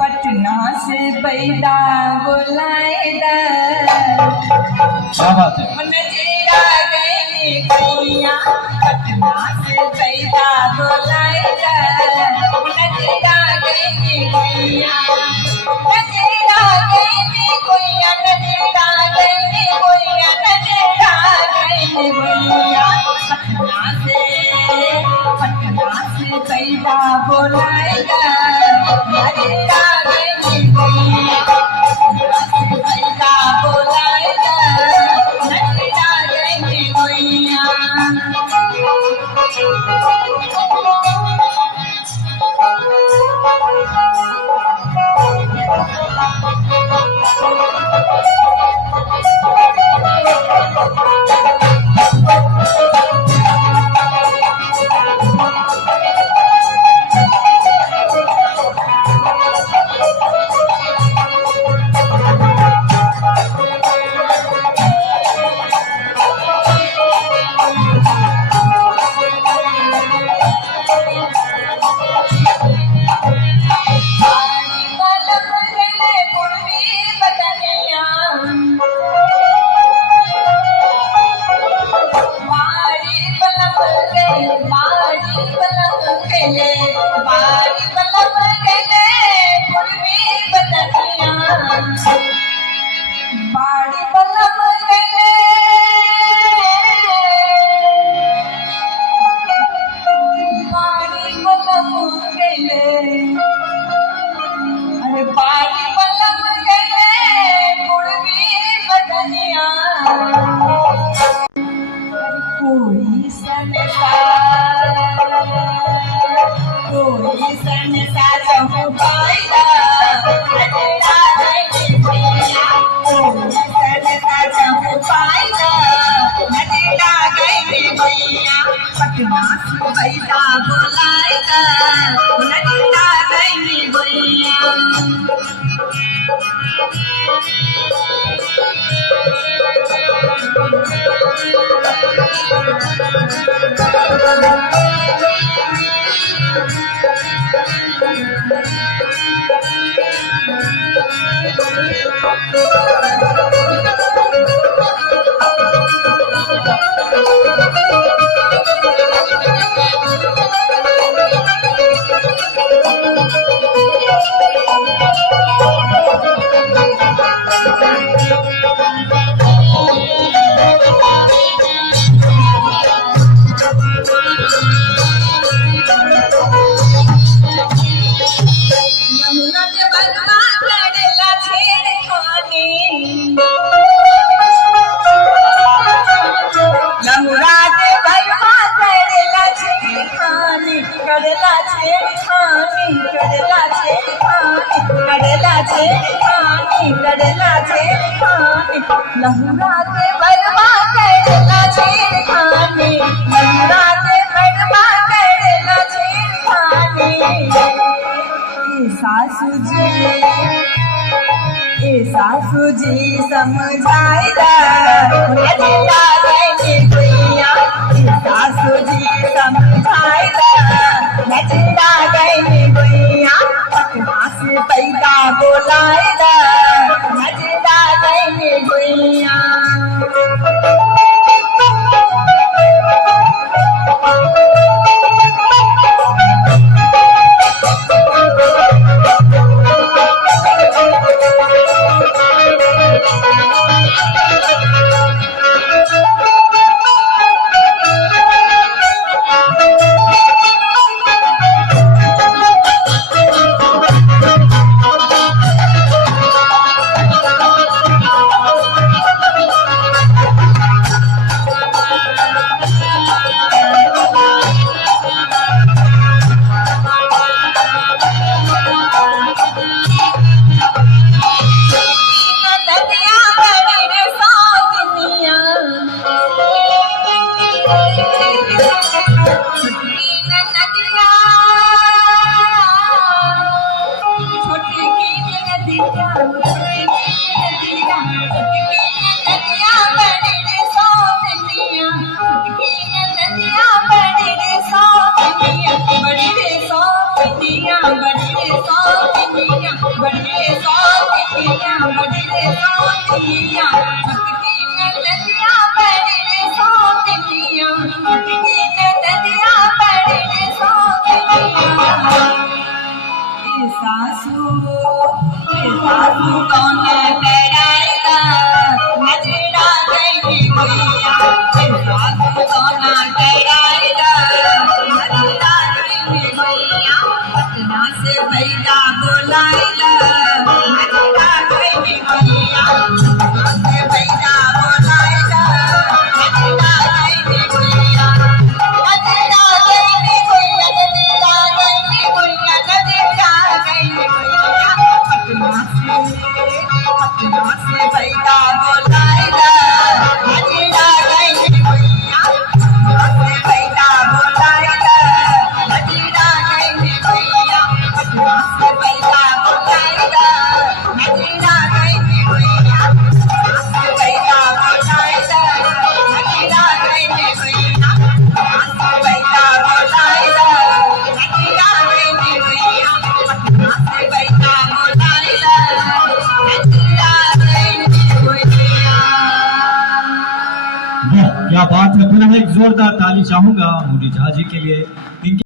पटना से पैदा बोलाएगा क्या बात है। नजीरा गई गैया पटना से पैदा बोलाएगा नजीरा गई गैया नजीरा गई गैया नजीरा गई गैया नजीरा गई गैया पटना से पैदा बोलाएगा नजीरा गई गैया पटना से पैदा बोलाएगा नजीरा गई गैया पटना से पैदा बोलाएगा नजीरा गई गैया लहुरा के बरवा करेला छेड़खानी लहुरा के बरवा करेला छेड़खानी सासू जी समझाएगा नजीरा गई गैया सासू जी समझाएगा नजीरा गई गैया पटना से पैदा बोलाएगा नजीरा गई गैया बड़े सौतिया बड़े सौतिया छुटकी नदिया बड़े सौतिया छुटकी नदिया बड़े सौतिया सासू कौन डराएगा नजरा गई भैया सासू कौन डराएगा नजरा गई भैया पटना से भैया बुलाएगा नजरा गई भैया पटना से भैया बुलाएगा नजरा गई भैया नजरा गई भैया नजरा गई भैया नजरा गई भैया पटना से भैया बुलाएगा नजरा गई भैया पटना से भैया बुलाएगा नजरा गई भैया पटना से भैया बुलाएगा नजरा गई भैया पटना से भैया बुलाएगा नजरा गई भैया पटना से भैया बुलाएगा नजरा गई भैया पटना से भैया बुलाएगा नजरा गई भैया। क्या बात है। पुनः एक जोरदार ताली चाहूंगा मोदी झा जी के लिए।